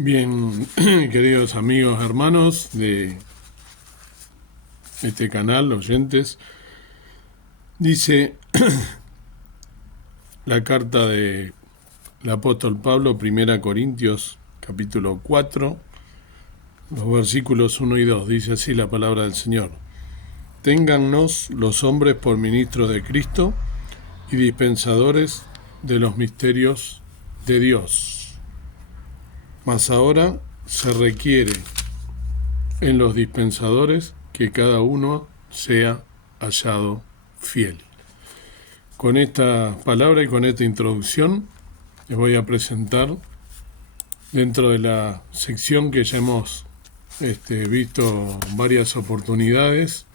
Bien, queridos amigos, hermanos de este canal, oyentes, dice la carta del apóstol Pablo, 1 Corintios, capítulo 4, los versículos 1 y 2, dice así la palabra del Señor. Téngannos los hombres por ministros de Cristo y dispensadores de los misterios de Dios. Mas ahora se requiere en los dispensadores que cada uno sea hallado fiel. Con esta palabra y con esta introducción les voy a presentar, dentro de la sección que ya hemos visto en varias oportunidades,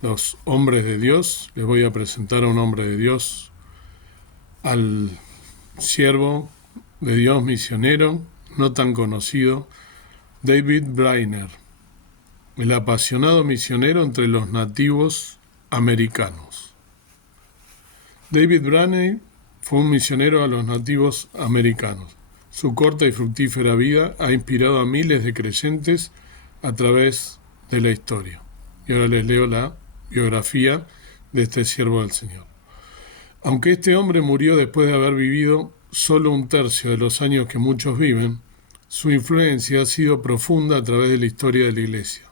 los hombres de Dios. Les voy a presentar a un hombre de Dios, al siervo de Dios misionero, no tan conocido, David Brainerd, el apasionado misionero entre los nativos americanos. David Brainerd fue un misionero a los nativos americanos. Su corta y fructífera vida ha inspirado a miles de creyentes a través de la historia. Y ahora les leo la biografía de este siervo del Señor. Aunque este hombre murió después de haber vivido solo un tercio de los años que muchos viven, su influencia ha sido profunda a través de la historia de la Iglesia.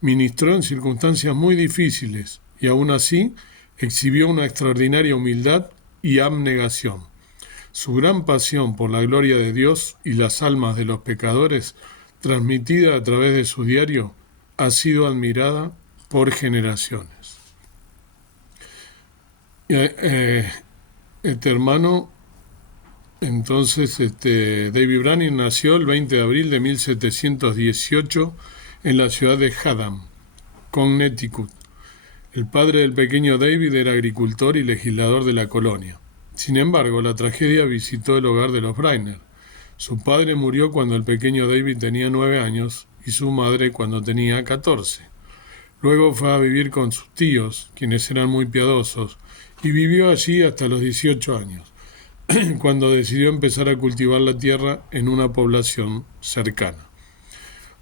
Ministró en circunstancias muy difíciles y aún así exhibió una extraordinaria humildad y abnegación. Su gran pasión por la gloria de Dios y las almas de los pecadores, transmitida a través de su diario, ha sido admirada por generaciones. Este hermano, entonces, David Brainerd nació el 20 de abril de 1718 en la ciudad de Haddam, Connecticut. El padre del pequeño David era agricultor y legislador de la colonia. Sin embargo, la tragedia visitó el hogar de los Brainerd. Su padre murió cuando el pequeño David tenía 9 años y su madre cuando tenía 14. Luego fue a vivir con sus tíos, quienes eran muy piadosos, y vivió allí hasta los 18 años, cuando decidió empezar a cultivar la tierra en una población cercana.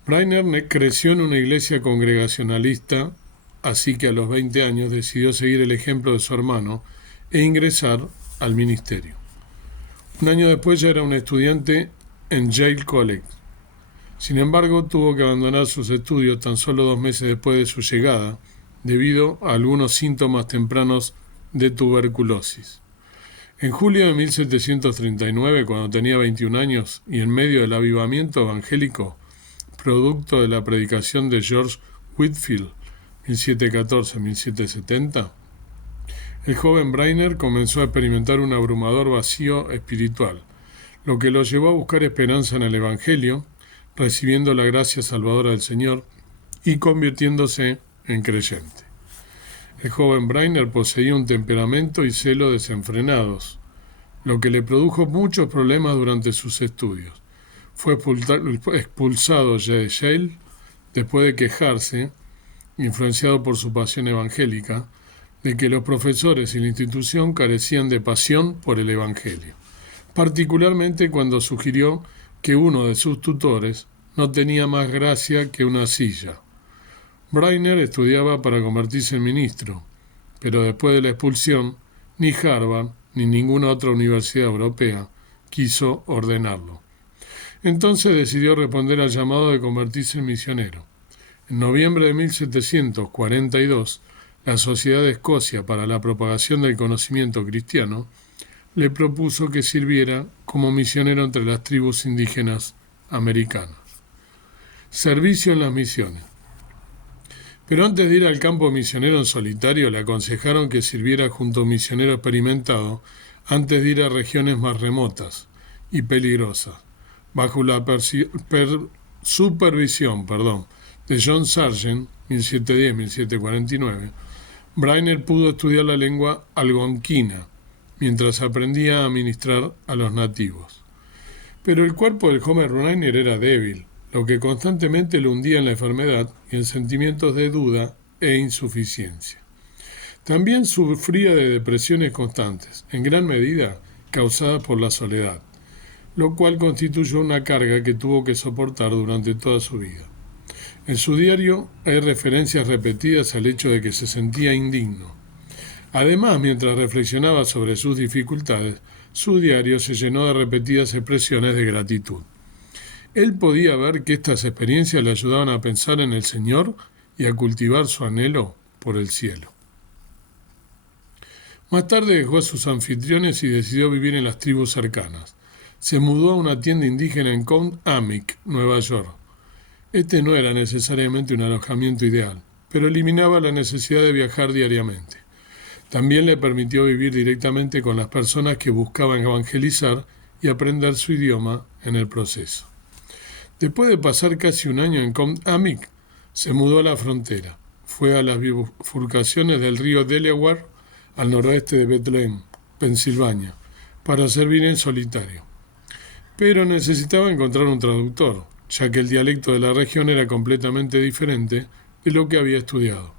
Brainerd creció en una iglesia congregacionalista, así que a los 20 años decidió seguir el ejemplo de su hermano e ingresar al ministerio. Un año después ya era un estudiante en Yale College. Sin embargo, tuvo que abandonar sus estudios tan solo 2 meses después de su llegada, debido a algunos síntomas tempranos de tuberculosis. En julio de 1739, cuando tenía 21 años y en medio del avivamiento evangélico, producto de la predicación de George Whitefield, 1714-1770, el joven Brainerd comenzó a experimentar un abrumador vacío espiritual, lo que lo llevó a buscar esperanza en el Evangelio, recibiendo la gracia salvadora del Señor y convirtiéndose en creyente. El joven Brainerd poseía un temperamento y celo desenfrenados, lo que le produjo muchos problemas durante sus estudios. Fue expulsado de Yale después de quejarse, influenciado por su pasión evangélica, de que los profesores y la institución carecían de pasión por el Evangelio, particularmente cuando sugirió que uno de sus tutores no tenía más gracia que una silla. Brainerd estudiaba para convertirse en ministro, pero después de la expulsión, ni Harvard ni ninguna otra universidad europea quiso ordenarlo. Entonces decidió responder al llamado de convertirse en misionero. En noviembre de 1742, la Sociedad de Escocia para la Propagación del Conocimiento Cristiano le propuso que sirviera como misionero entre las tribus indígenas americanas. Servicio en las misiones. Pero antes de ir al campo misionero en solitario, le aconsejaron que sirviera junto a un misionero experimentado antes de ir a regiones más remotas y peligrosas. Bajo la supervisión de John Sargent, 1710-1749, Brainerd pudo estudiar la lengua algonquina mientras aprendía a ministrar a los nativos. Pero el cuerpo del joven Brainerd era débil, lo que constantemente lo hundía en la enfermedad y en sentimientos de duda e insuficiencia. También sufría de depresiones constantes, en gran medida causadas por la soledad. lo cual constituyó una carga que tuvo que soportar durante toda su vida. En su diario hay referencias repetidas al hecho de que se sentía indigno. Además, mientras reflexionaba sobre sus dificultades, su diario se llenó de repetidas expresiones de gratitud. Él podía ver que estas experiencias le ayudaban a pensar en el Señor y a cultivar su anhelo por el cielo. Más tarde dejó a sus anfitriones y decidió vivir en las tribus cercanas. Se mudó a una tienda indígena en Count Amic, Nueva York. Este no era necesariamente un alojamiento ideal, pero eliminaba la necesidad de viajar diariamente. También le permitió vivir directamente con las personas que buscaban evangelizar y aprender su idioma en el proceso. Después de pasar casi un año en Count Amic, se mudó a la frontera. Fue a las bifurcaciones del río Delaware, al noroeste de Bethlehem, Pensilvania, para servir en solitario. Pero necesitaba encontrar un traductor, ya que el dialecto de la región era completamente diferente de lo que había estudiado.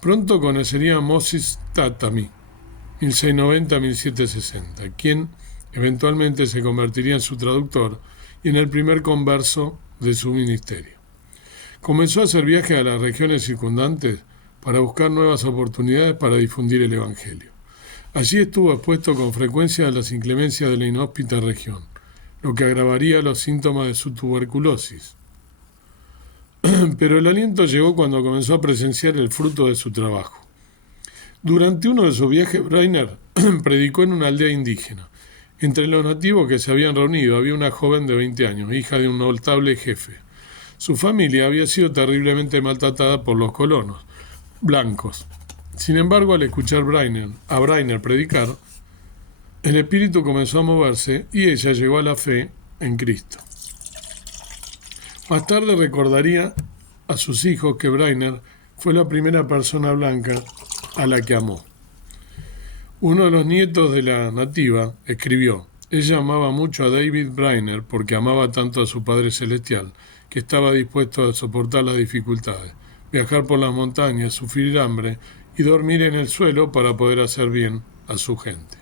Pronto conocería a Moses Tatamy, 1690-1760, quien eventualmente se convertiría en su traductor y en el primer converso de su ministerio. Comenzó a hacer viajes a las regiones circundantes para buscar nuevas oportunidades para difundir el Evangelio. Allí estuvo expuesto con frecuencia a las inclemencias de la inhóspita región, lo que agravaría los síntomas de su tuberculosis. Pero el aliento llegó cuando comenzó a presenciar el fruto de su trabajo. Durante uno de sus viajes, Brainer predicó en una aldea indígena. Entre los nativos que se habían reunido había una joven de 20 años, hija de un notable jefe. Su familia había sido terriblemente maltratada por los colonos blancos. Sin embargo, al escuchar a Brainer predicar, el espíritu comenzó a moverse y ella llegó a la fe en Cristo. Más tarde recordaría a sus hijos que Brainer fue la primera persona blanca a la que amó. Uno de los nietos de la nativa escribió: ella amaba mucho a David Brainer porque amaba tanto a su Padre Celestial, que estaba dispuesto a soportar las dificultades, viajar por las montañas, sufrir hambre y dormir en el suelo para poder hacer bien a su gente.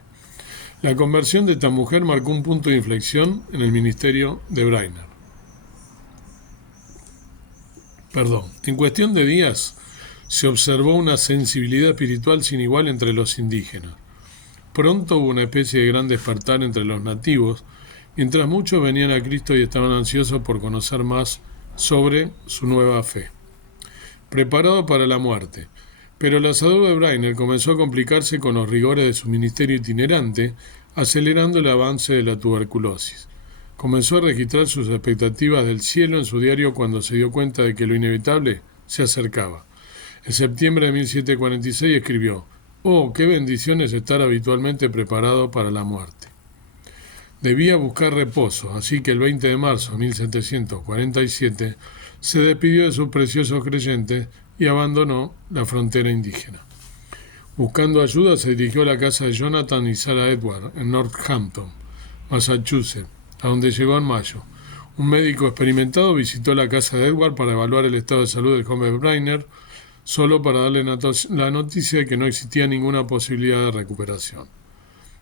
La conversión de esta mujer marcó un punto de inflexión en el ministerio de Brainer. En cuestión de días se observó una sensibilidad espiritual sin igual entre los indígenas. Pronto hubo una especie de gran despertar entre los nativos, mientras muchos venían a Cristo y estaban ansiosos por conocer más sobre su nueva fe. Preparado para la muerte, pero la salud de Brainer comenzó a complicarse con los rigores de su ministerio itinerante, acelerando el avance de la tuberculosis. Comenzó a registrar sus expectativas del cielo en su diario cuando se dio cuenta de que lo inevitable se acercaba. En septiembre de 1746 escribió: «Oh, qué bendición es estar habitualmente preparado para la muerte». Debía buscar reposo, así que el 20 de marzo de 1747 se despidió de sus preciosos creyentes y abandonó la frontera indígena. Buscando ayuda, se dirigió a la casa de Jonathan y Sarah Edward en Northampton, Massachusetts, a donde llegó en mayo. Un médico experimentado visitó la casa de Edward para evaluar el estado de salud del joven Brainer, solo para darle la noticia de que no existía ninguna posibilidad de recuperación.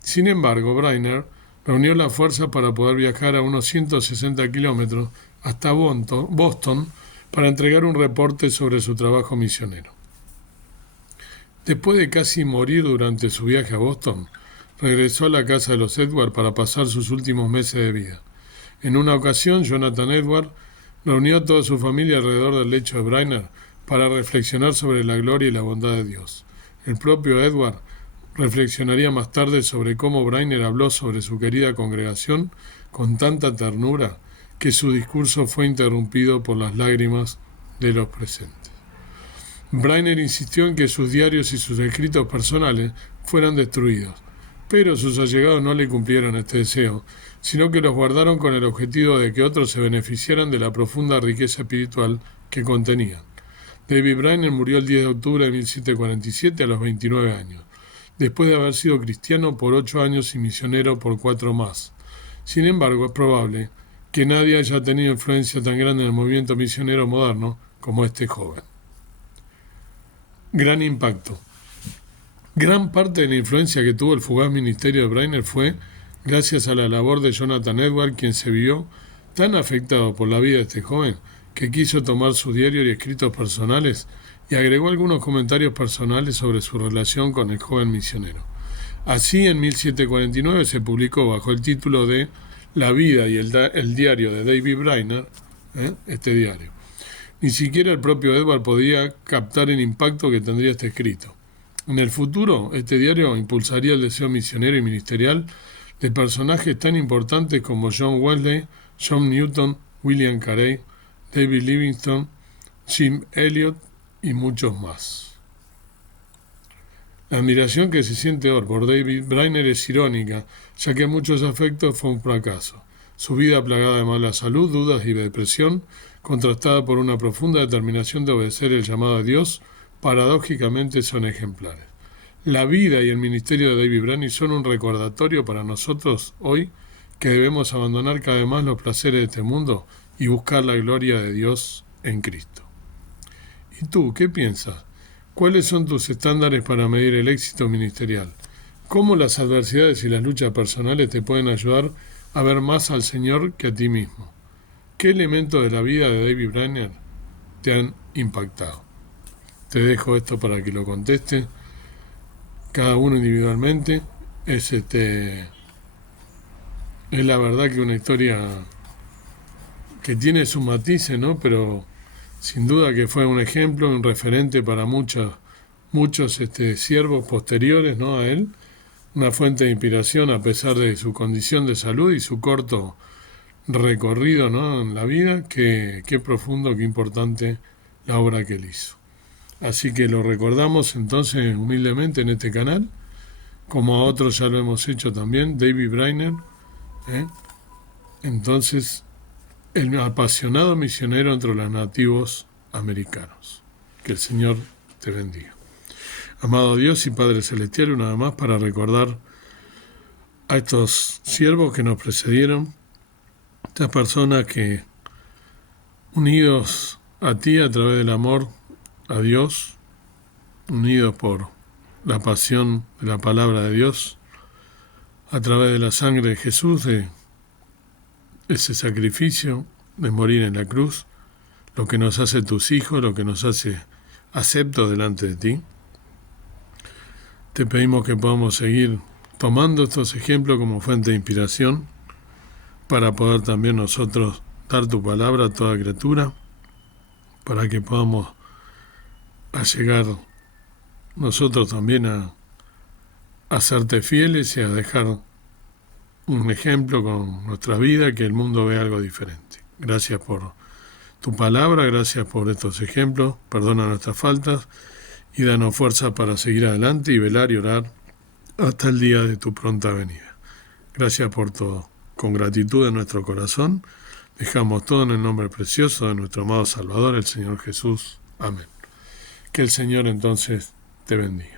Sin embargo, Brainer reunió la fuerza para poder viajar a unos 160 kilómetros hasta Boston para entregar un reporte sobre su trabajo misionero. Después de casi morir durante su viaje a Boston, regresó a la casa de los Edward para pasar sus últimos meses de vida. En una ocasión, Jonathan Edward reunió a toda su familia alrededor del lecho de Brainer para reflexionar sobre la gloria y la bondad de Dios. El propio Edward reflexionaría más tarde sobre cómo Brainer habló sobre su querida congregación con tanta ternura que su discurso fue interrumpido por las lágrimas de los presentes. Brainer insistió en que sus diarios y sus escritos personales fueran destruidos, pero sus allegados no le cumplieron este deseo, sino que los guardaron con el objetivo de que otros se beneficiaran de la profunda riqueza espiritual que contenían. David Brainer murió el 10 de octubre de 1747 a los 29 años, después de haber sido cristiano por 8 años y misionero por 4 más. Sin embargo, es probable que nadie haya tenido influencia tan grande en el movimiento misionero moderno como este joven. Gran impacto. Gran parte de la influencia que tuvo el fugaz ministerio de Brainer fue gracias a la labor de Jonathan Edwards, quien se vio tan afectado por la vida de este joven que quiso tomar su diario y escritos personales y agregó algunos comentarios personales sobre su relación con el joven misionero. Así, en 1749 se publicó bajo el título de La vida y el diario de David Brainerd, este diario. Ni siquiera el propio Edward podía captar el impacto que tendría este escrito. En el futuro, este diario impulsaría el deseo misionero y ministerial de personajes tan importantes como John Wesley, John Newton, William Carey, David Livingstone, Jim Elliot y muchos más. La admiración que se siente ahora por David Brainerd es irónica, ya que en muchos aspectos fue un fracaso. Su vida plagada de mala salud, dudas y depresión, contrastada por una profunda determinación de obedecer el llamado de Dios, paradójicamente son ejemplares. La vida y el ministerio de David Brainerd son un recordatorio para nosotros hoy que debemos abandonar cada vez más los placeres de este mundo y buscar la gloria de Dios en Cristo. ¿Y tú qué piensas? ¿Cuáles son tus estándares para medir el éxito ministerial? ¿Cómo las adversidades y las luchas personales te pueden ayudar a ver más al Señor que a ti mismo? ¿Qué elementos de la vida de David Brainerd te han impactado? Te dejo esto para que lo conteste cada uno individualmente. Es la verdad que una historia que tiene sus matices, ¿no? Pero sin duda que fue un ejemplo, un referente para muchos siervos posteriores, ¿no?, a él, una fuente de inspiración a pesar de su condición de salud y su corto recorrido, ¿no?, en la vida. Qué profundo, qué importante la obra que él hizo. Así que lo recordamos entonces humildemente en este canal, como a otros ya lo hemos hecho también, David Brainerd, entonces el apasionado misionero entre los nativos americanos. Que el Señor te bendiga. Amado Dios y Padre Celestial, una vez más para recordar a estos siervos que nos precedieron, estas personas que, unidos a Ti a través del amor a Dios, unidos por la pasión de la palabra de Dios, a través de la sangre de Jesús, de ese sacrificio de morir en la cruz, lo que nos hace tus hijos, lo que nos hace aceptos delante de ti. Te pedimos que podamos seguir tomando estos ejemplos como fuente de inspiración para poder también nosotros dar tu palabra a toda criatura, para que podamos llegar nosotros también a serte fieles y a dejar un ejemplo con nuestra vida, que el mundo vea algo diferente. Gracias por tu palabra, gracias por estos ejemplos, perdona nuestras faltas y danos fuerza para seguir adelante y velar y orar hasta el día de tu pronta venida. Gracias por todo. Con gratitud en nuestro corazón, dejamos todo en el nombre precioso de nuestro amado Salvador, el Señor Jesús. Amén. Que el Señor entonces te bendiga.